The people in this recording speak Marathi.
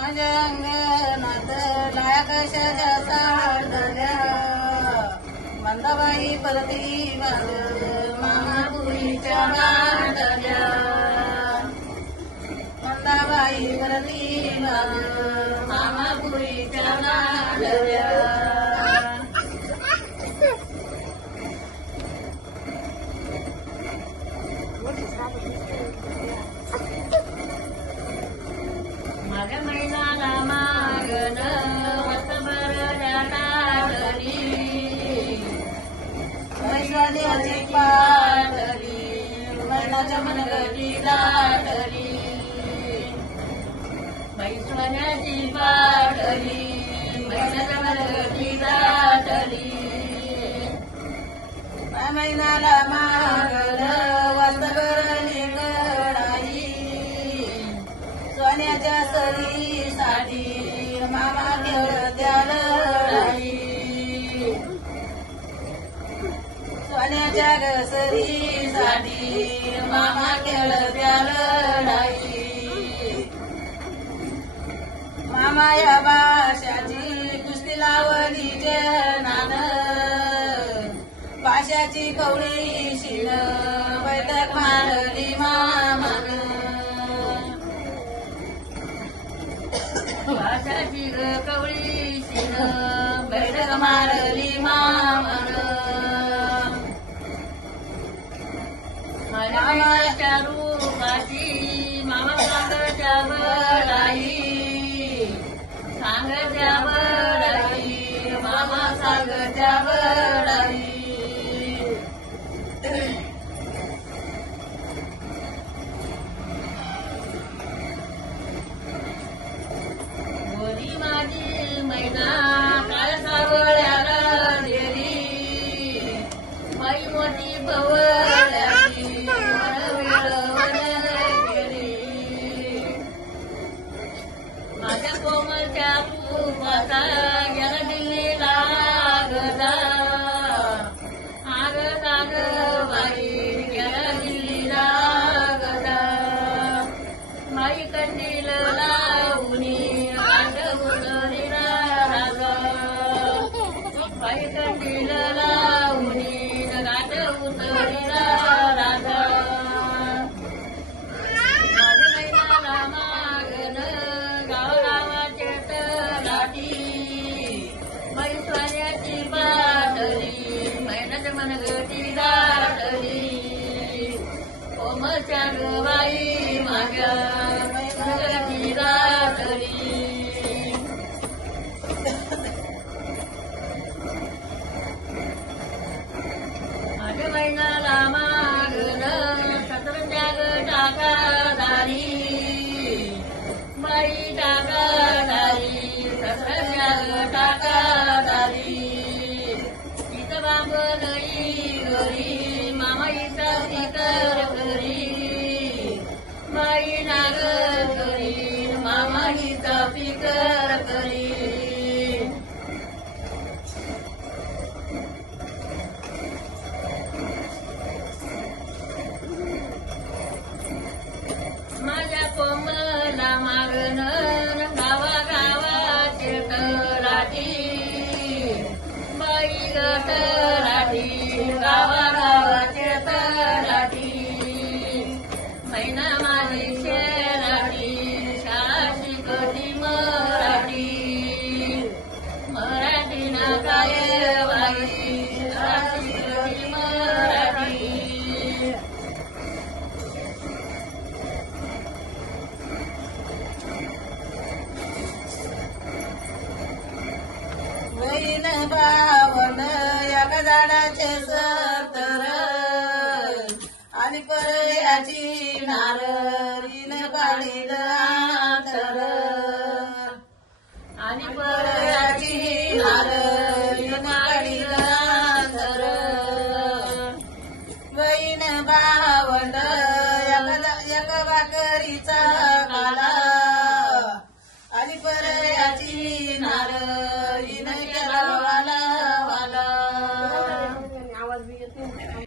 माझ्या अंगणात लाकशाच्या साडल्या मंदाबाई परती मामापुरीच्या मांडल्या मंदाबाई परती मामापुरीच्या मांडल्या माझ्या मैनाला मागण वसभर टाळली वैश्वाची पाटली मैनाच्या मनगटी लाटली वैश्वाची पाटली मैनाच्या मनगटी लाटली मैनाला मागण वसभर सोन्याच्या सरीसाठी मामा खेळत्या लढाई सोन्याच्या सरीसाठी मामा खेळत्या लढाई मामा या भाषाची कुस्ती लावली जनान भाषाची कवळी शिन बैठक मारली मामान भाषाची कवळी शिन बैठक मारली मामान मामाच्या रूपाची मामा सांगच्या बळाई सांगच्या बळाई मामा सांगच्या बळाई गोरी माझी मैना काय सावळ्याला गेली बाई मोठी भवळ्याची गेली माझ्या कोमलच्या रूपाचा गेला दिल्लीला गदा आग बाई गेला दिल्लीला गदा माई कंदील लावणी बाई कंदील लावणी गाठ उतरीला राजा माझ्या मैनाला मागण गावाचे तलाठी बाई सोन्याची पाटली मैनाच्या मनगटी दाटली कोमलच्या बाई माझ्या मनगटी दाटली माझ्या मैनाला मागण सतरंजाग टाकादारी बाई टाकादारी सतरंजाग टाकादारी इथं बांबलई घरी मामा इथं फिकर करी बाई नाग करी मामा इथं फिकर करी माझ्या कोमला मागण गावागावाचे तलाठी बाई तलाठी गावागावाचे तलाठी मैना माझी शेराठी शाळा शिकवली मराठी मराठी ना काय बाई शाळा शिकवली मराठी वैन बावन एका झाडाचे सतर आणि परयाची नारळीन काढील आंतर आणि परयाची नारळीन काढील आंतर वैन बावन एक भाकरीचा